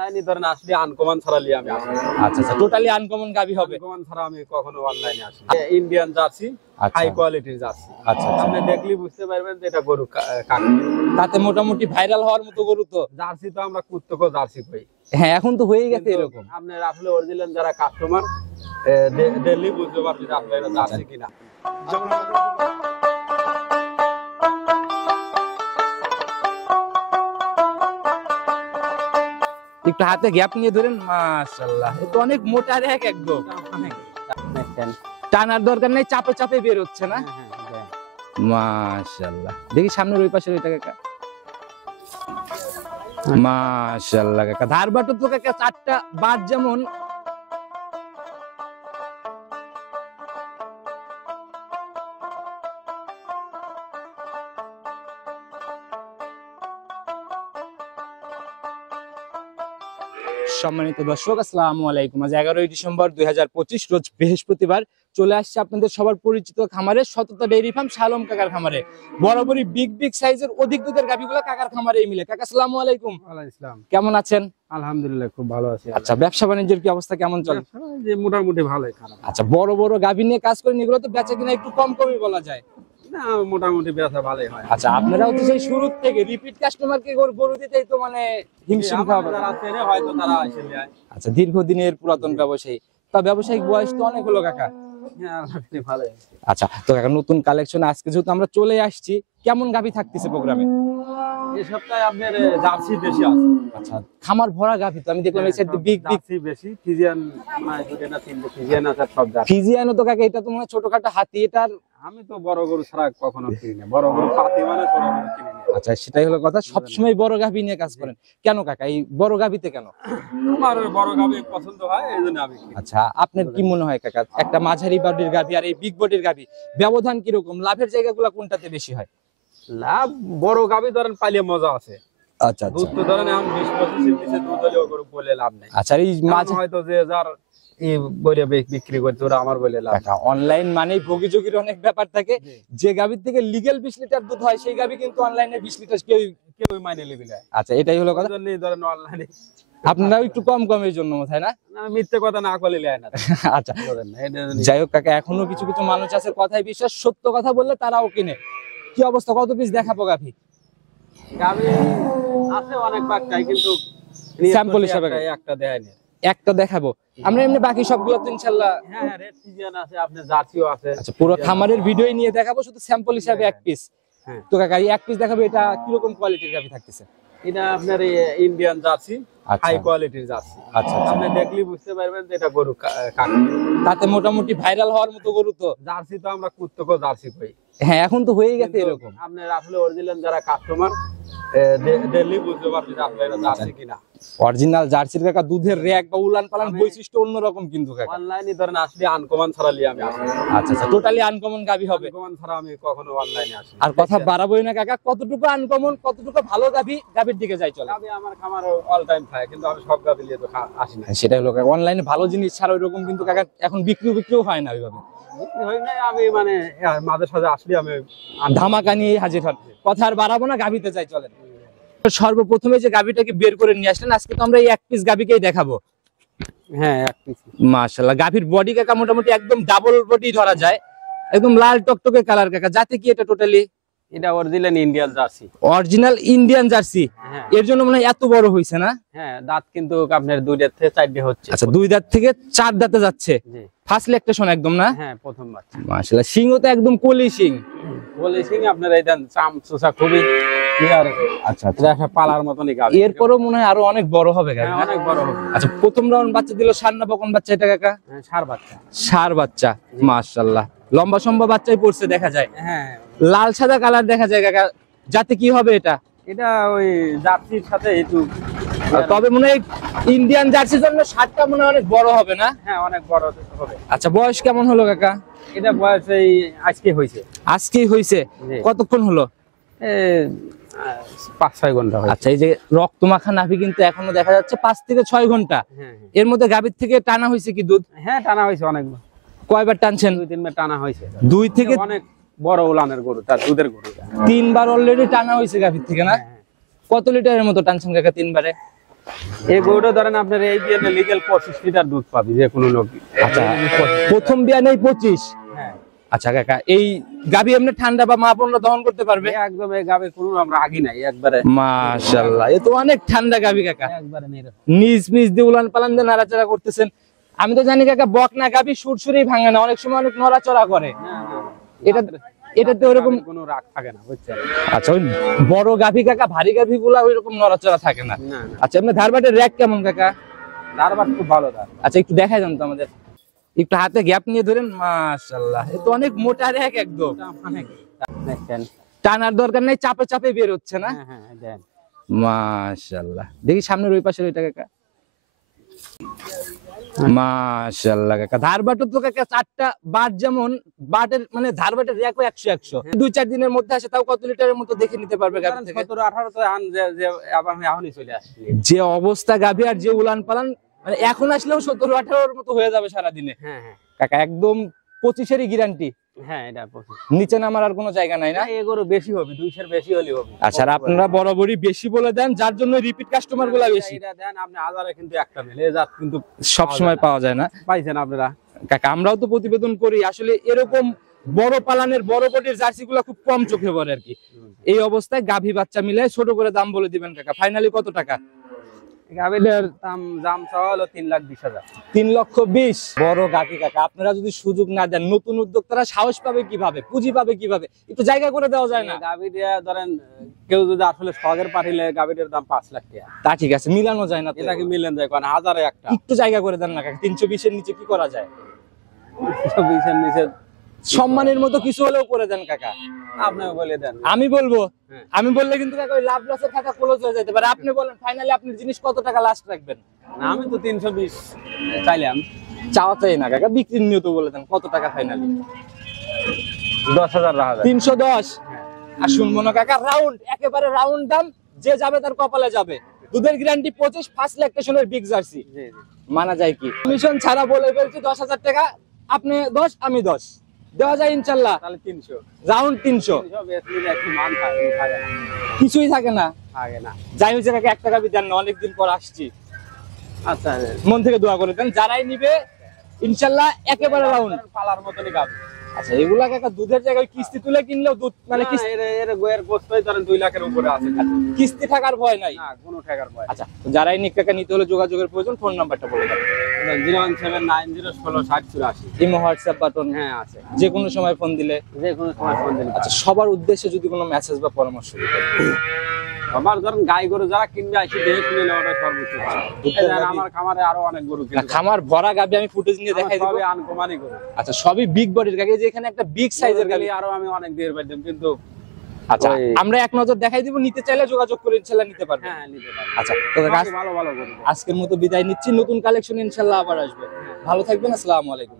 অনলাইনে ধরেন আসলে আনকমন ছাড়া লিয়ে আমি আসি। আচ্ছা আচ্ছা, টোটালি আনকমন গাভী হবে। আনকমন ছাড়া আমি কখনো অনলাইনে আসি না। ইন্ডিয়ান জার্সি, হাই কোয়ালিটির জার্সি। আচ্ছা আচ্ছা, আপনি দেখলেই বুঝতে পারবেন যে এটা গরু কাকে। তাতে মোটামুটি ভাইরাল হওয়ার মতো গরু তো। জার্সি তো আমরা কুত্তকো জার্সি কই। হ্যাঁ, এখন তো হয়েই গেছে এরকম। আপনার আসলে অরিজিনাল যারা কাস্টমার দিল্লি বুঝতে পারবে যে আসলে এটা জার্সি কিনা। একটু হাতে গ্যাপ নিয়ে ধরেন, মাশাআল্লাহ, এটা অনেক মোটা রেক একদম। টানার দরকার নেই, চাপে চাপে বের হচ্ছে না। মাশাআল্লাহ, দেখি সামনের ওই পাশে ওইটা কাকা। মাশাআল্লাহ কাকা, ধারবাটো তো কাকা চারটা বাদ যেমন। সম্মানিত দর্শক, আসসালামু আলাইকুম। আজ 11ই ডিসেম্বর 2025 রোজ বৃহস্পতিবার চলে আসছে আপনাদের সবার পরিচিত খামারে, সততা ডেইরি ফার্ম শালম কাকার খামারে। বরাবরই বিগ সাইজের অধিক দুধের গাভীগুলো কাকার খামারেই মিলে। কাকা আসসালামু আলাইকুম। ওয়ালাইকুম আসসালাম। কেমন আছেন? আলহামদুলিল্লাহ, খুব ভালো আছি। আচ্ছা, ব্যবসা বাণিজ্যের কি অবস্থা, কেমন চলে? যে মোটামুটি ভালোই, খারাপ। আচ্ছা, বড় বড় গাভী নিয়ে কাজ করেন, এগুলো তো বেচা কিনা একটু কমই বলা যায়। না, মোটামুটি ব্যবসা ভালোই হয়। আচ্ছা, আপনারাও তো সেই শুরু থেকে রিপিট কাস্টমারকে গরু দিতেই তো মানে হিমশিম খাওয়া। যারা চেনে হয়তো তারা এসে নেয়। আচ্ছা, দীর্ঘদিনের পুরাতন ব্যবসায়ী, তা ব্যবসায়িক বয়স তো অনেক হলো কাকা। হ্যাঁ, ভালোই। আচ্ছা, তো কাকা নতুন কালেকশন আজকে যেহেতু আমরা চলে আসছি, কেমন গাভী থাকতেছে প্রোগ্রামে? এই সপ্তাহে আপনার জার্সি বেশি আছে। আচ্ছা, খামার ভরা গাভী তো আমি দেখলাম এই সাইডে বিগ জার্সি বেশি, ফিজিয়ান মানে দুটো না তিনটে ফিজিয়ান আছে সব জার্সি। ফিজিয়ানো তো কাকা, এটা তো মানে ছোটখাটো হাতি, এটার আমি তো বড় গরু ছাড়া কখনো কিনি না, বড় গরু পাতি মানে ছোট গরু কিনি না। আচ্ছা, সেটাই হলো কথা, সবসময় বড় গাভী নিয়ে কাজ করেন কেন কাকা? এই বড় গাভীতে কেন? আমার বড় গাভী পছন্দ হয়, এই জন্য আমি কিনি। আচ্ছা, আপনার কি মনে হয় কাকা, একটা মাঝারি বডির গাভী আর এই বিগ বডির গাভী ব্যবধান কিরকম? লাভের জায়গাগুলো কোনটাতে বেশি হয়? লাভ বড় গাভী ধরেন পাইলে মজা আছে। আচ্ছা দুধ তো ধরেন এখন 20-25 দিছে, দুধ হলেও গরু বলে লাভ নাই। আচ্ছা, এই মাঝে হয়তো যে যার এই বলে বিক্রি করতে, ওরা আমার বলে লাভ। অনলাইন মানেই ভোগীযোগীর অনেক ব্যাপার থাকে। যে গাভীর থেকে লিগ্যাল 20 লিটার দুধ হয়, সেই গাভী কিন্তু অনলাইনে 20 লিটার কেউ মাইনে নেবে না। আচ্ছা, এটাই হলো কথা। ধরেন অনলাইনে আপনারাও একটু কম এর জন্য, তাই না? মিথ্যে কথা না করলে লেয় না। আচ্ছা, যাই হোক কাকা, এখনো কিছু মানুষ আছে কথায় বিশ্বাস, সত্য কথা বললে তারাও কিনে। কি অবস্থা, কত পিস দেখাবো গাভী? গাভী আছে অনেক বাচ্চাই, কিন্তু স্যাম্পল হিসাবে একটা দেয়নি। একটা দেখাবো আমরা, এমনি বাকি সবগুলো তো ইনশাআল্লাহ। হ্যাঁ, রেড ফিজিয়ান আছে, আপনার জার্সিও আছে। আচ্ছা, পুরো খামারের ভিডিওই নিয়ে দেখাবো, শুধু স্যাম্পল হিসাবে এক পিস। হ্যাঁ, তো কাকা, এই এক পিস দেখাবো, এটা কি রকম কোয়ালিটির গাভী থাকতেছে? এটা আপনার ইন্ডিয়ান জার্সি, হাই কোয়ালিটির জার্সি। আচ্ছা, আপনি দেখলেই বুঝতে পারবেন যে এটা গরু কাকে। তাতে মোটামুটি ভাইরাল হওয়ার মতো গরু তো। জার্সি তো আমরা কুত্তকো জার্সি কই। হ্যাঁ, এখন তো হয়েই গেছে এরকম। আপনার আসলে অরিজিনাল যারা কাস্টমার দিল্লি বুঝতে পারবে যে আসলে এটা জার্সি কিনা। অরিজিনাল জার্সির কাকা দুধের রেক বা উলান পালান বৈশিষ্ট্য অন্যরকম কিন্তু কাকা। অনলাইনে ধরেন আসলে আনকমন ছাড়া লিয়ে আমি আসি। আচ্ছা আচ্ছা, টোটালি আনকমন গাভী হবে। আনকমন ছাড়া আমি কখনো অনলাইনে আসি। আর কথা বাড়াবোই না কাকা, কতটুকু আনকমন কতটুকু ভালো গাভীর দিকে যাই চলে। গাভী আমার খামার অল টাইম খায়, কিন্তু আমি সব গাভী নিয়ে তো আসি না। সেটাই হলো কাকা, অনলাইনে ভালো জিনিস ছাড়া ওইরকম কিন্তু কাকা এখন বিক্রিও হয় না ওইভাবে। বিক্রি হয় না, আমি মানে মাঝে সাঝে আসলে আমি ধামাকা নিয়ে হাজির হন। কথা আর বাড়াবো না, গাভীতে যাই চলেন। সর্বপ্রথমে যে গাভীটাকে বের করে নিয়ে আসলেন, আজকে তো আমরা এই এক পিস গাভীকেই দেখাবো। হ্যাঁ, এক পিস। মাশাআল্লাহ, গাভীর বডি কাকা মোটামুটি একদম ডাবল বডি ধরা যায়, একদম লাল টকটকে কালার কাকা। জাতি কি এটা টোটালি? এটা original Indian jersey. Original Indian jersey. হ্যাঁ, এর জন্য মনে হয় এত বড় হইছে না? হ্যাঁ, দাঁত কিন্তু আপনার 2 দাঁত থেকে 4 দাঁত হচ্ছে। আচ্ছা, 2 দাঁত থেকে 4 দাঁতে যাচ্ছে। জি, ফার্স্ট ল্যাকটেশন একদম না? হ্যাঁ, প্রথম বাচ্চা। মাশাআল্লাহ, সিংও তো একদম কলি সিং। বলে সিং আপনার এই দেন চাম চোষা খুবই ক্লিয়ার। আচ্ছা আচ্ছা, এটা একটা পালার মতনই গাভী। এরপরও মনে হয় আরো অনেক বড় হবে গাভী। হ্যাঁ, অনেক বড় হবে। আচ্ছা, প্রথম রাউন্ড বাচ্চা দিল ষাঁড় না বকন বাচ্চা এটা কাকা? হ্যাঁ, ষাঁড় বাচ্চা। ষাঁড় বাচ্চা, মাশাআল্লাহ, লম্বা সম্বা বাচ্চাই পড়ছে দেখা যায়। হ্যাঁ, লাল সাদা কালার দেখা যায় কাকা। জাতে কি হবে এটা? এটা ওই জার্সির সাথে একটু, তবে মনে হয় ইন্ডিয়ান জার্সির জন্য ষাঁড়টা মনে হয় অনেক বড় হবে না? হ্যাঁ, অনেক বড় হবে। আচ্ছা, বয়স কেমন হলো কাকা? এটা বয়স এই আজকে হয়েছে। আজকেই হয়েছে? কতক্ষণ হলো? 5-6 ঘন্টা হয়েছে। আচ্ছা, এই যে রক্ত মাখা নাভি কিন্তু এখনো দেখা যাচ্ছে 5 থেকে 6 ঘন্টা। হ্যাঁ, এর মধ্যে গাভীর থেকে টানা হয়েছে কি দুধ? হ্যাঁ, টানা হয়েছে অনেকবার। কয়বার টানছেন? 2-3 বার টানা হয়েছে। 2 থেকে অনেক বড় উলানের গরু, তার দুধের গরু। 3 বার অলরেডি টানা হয়েছে গাভীর থেকে না? কত লিটারের মতো টানছেন কাকা 3 বারে? এই গরুটা ধরেন আপনার এই যে লিগ্যাল 25 লিটার দুধ পাবি যে কোনো লোক। আচ্ছা, প্রথম বিয়া নেই 25। হ্যাঁ। আচ্ছা কাকা, এই গাভী এমনি ঠান্ডা বা মা বোনরা দহন করতে পারবে? একদম এই গাভীর কোনো আমরা আগি নাই একবারে। মাশাআল্লাহ, এ তো অনেক ঠান্ডা গাভী কাকা। একবারে নিরো। নিজ দিয়ে উলান পালান দিয়ে নাড়াচাড়া করতেছেন। আমি তো জানি কাকা বকনা গাভী সুরসুরি ভাঙে না, অনেক সময় অনেক নড়াচড়া করে। এটাতে ওরকম কোনো রাগ থাকে না বুঝছেন। আচ্ছা, ওই বড় গাভী কাকা, ভারী গাভী গুলা ওইরকম নড়াচড়া থাকে না। আচ্ছা, আপনার ধারবাটের র‍্যাক কেমন কাকা? ধারবাট খুব ভালো ধার। আচ্ছা, একটু দেখাই দেন তো আমাদের, একটু হাতে গ্যাপ নিয়ে ধরেন। মাশাআল্লাহ, এ তো অনেক মোটা র‍্যাক একদম। দেখেন টানার দরকার নেই, চাপে চাপে বের হচ্ছে না। হ্যাঁ দেন। মাশাআল্লাহ, দেখি সামনের ওই পাশের ওইটা কাকা। মাশাআল্লাহ কাকা, ধারবাটও তো কাকা 4টা বাট, যেমন বাটের মানে ধারবাটের র‍্যাকও 100 2-4 দিনের মধ্যে আসে, তাও কত লিটারের মতো দেখে নিতে পারবে গাভী থেকে? 17-18 তো আন যে আবার আমি এখনই চলে আসছি। যে অবস্থা গাভী আর যে উলান পালান, মানে এখন আসলেও 17-18 মতো হয়ে যাবে সারা দিনে। হ্যাঁ কাকা, একদম 25-এরই গ্যারান্টি। হ্যাঁ, এটা 25। নিচে নামার আর কোনো জায়গা নাই না? এগুলো বেশি হবে, 200 বেশি হলে হবে। আচ্ছা, আর আপনারা বরাবরই বেশি বলে দেন, যার জন্য রিপিট কাস্টমার গুলা বেশি। এটা দেন আপনি হাজারে কিন্তু একটা মিলে জাত কিন্তু সব সময় পাওয়া যায় না। পাইছেন আপনারা? কাকা, আমরাও তো প্রতিবেদন করি, আসলে এরকম বড় পালানের বড় বডির জার্সি গুলা খুব কম চোখে পড়ে আর কি। এই অবস্থায় গাভী বাচ্চা মিলে ছোট করে দাম বলে দিবেন কাকা, ফাইনালি কত টাকা? গাভীর দাম চাওয়া হলো 3,20,000। 3,20,000 বড় গাভী কাকা, আপনারা যদি সুযোগ না দেন, নতুন উদ্যোক্তারা সাহস পাবে কিভাবে, পুঁজি পাবে কিভাবে? একটু জায়গা করে দেওয়া যায় না? গাভীটা ধরেন কেউ যদি আসলে শখের পাঠিলে গাভীটার দাম 5 লাখ টাকা। তা ঠিক আছে, মিলানো যায় না তো? এটা কি মিলেন যায় কারণ হাজারে একটা। একটু জায়গা করে দেন না কাকা, 320-এর নিচে কি করা যায়? 320-এর নিচে সম্মানের মতো কিছু হলেও করে দেন কাকা। আপনি বলে দেন। আমি বলবো? আমি বললে কিন্তু কাকা ওই লাভ লসের খাতা ক্লোজ হয়ে যেতে পারে। আপনি বলেন ফাইনালি আপনার জিনিস কত টাকা লাস্ট রাখবেন? আমি তো 320 চাইলাম। চাওয়া চাই না কাকা, বিক্রির নিয়ত বলে দেন কত টাকা ফাইনালি? 10,000 রাখা যায়। 310? আর শুনবো না কাকা, রাউন্ড, একেবারে রাউন্ড দাম, যে যাবে তার কপালে যাবে। দুধের গ্যারান্টি 25, ফার্স্ট ল্যাকটেশনের বিগ জার্সি। মানা যায় কি? কমিশন ছাড়া বলে ফেলছি 10,000 টাকা, আপনি 10 আমি 10 দেওয়া যায় ইনশাআল্লাহ। তাহলে 300 রাউন্ড 300। কিছুই থাকে না। যাই হয়েছে কাকা, 1 টাকা দেন না, অনেকদিন পর আসছি। আচ্ছা, মন থেকে দোয়া করে দেন, যারাই নিবে ইনশাআল্লাহ একেবারে রাউন্ড পালার মতনই গাবে। আচ্ছা, এগুলা কাকা দুধের জায়গায় কিস্তি তুলে কিনলেও দুধ মানে এর গোয়ের গোস্তই ধরেন 2 লাখের উপরে আছে। কিস্তি থাকার ভয় নাই? না, কোনো টাকার ভয়। আচ্ছা, যারাই নিক কাকা নিতে হলে যোগাযোগের প্রয়োজন, ফোন নাম্বারটা বলে দেন। 01790166084। Imo, WhatsApp button? হ্যাঁ আছে, যে কোনো সময় ফোন দিলে? যে কোনো সময় ফোন দিলে। আচ্ছা, সবার উদ্দেশ্যে যদি কোনো মেসেজ বা পরামর্শ দিতেন? আমার ধরেন গাই গরু যারা কিনবে আসে দেখে শুনে নেওয়াটা সর্বোচ্চ ভালো। আমার খামারে আরো অনেক গরু না, খামার ভরা গাবি, আমি ফুটেজ নিয়ে দেখাই দেব। সবই আনকমানই গরু। আচ্ছা, সবই বিগ বডির গাবি, যে এখানে একটা বিগ সাইজের গাবি আরো আমি অনেক দিয়ে পাইতাম কিন্তু। আচ্ছা, আমরা এক নজর দেখাই দিব, নিতে চাইলে যোগাযোগ করে ইনশাআল্লাহ নিতে পারবেন। হ্যাঁ, নিতে পারবেন। আচ্ছা, তো ভালো ভালো গরু। আজকের মতো বিদায় নিচ্ছি, নতুন কালেকশন ইনশাআল্লাহ আবার আসবে। ভালো থাকবেন, আসসালামু আলাইকুম।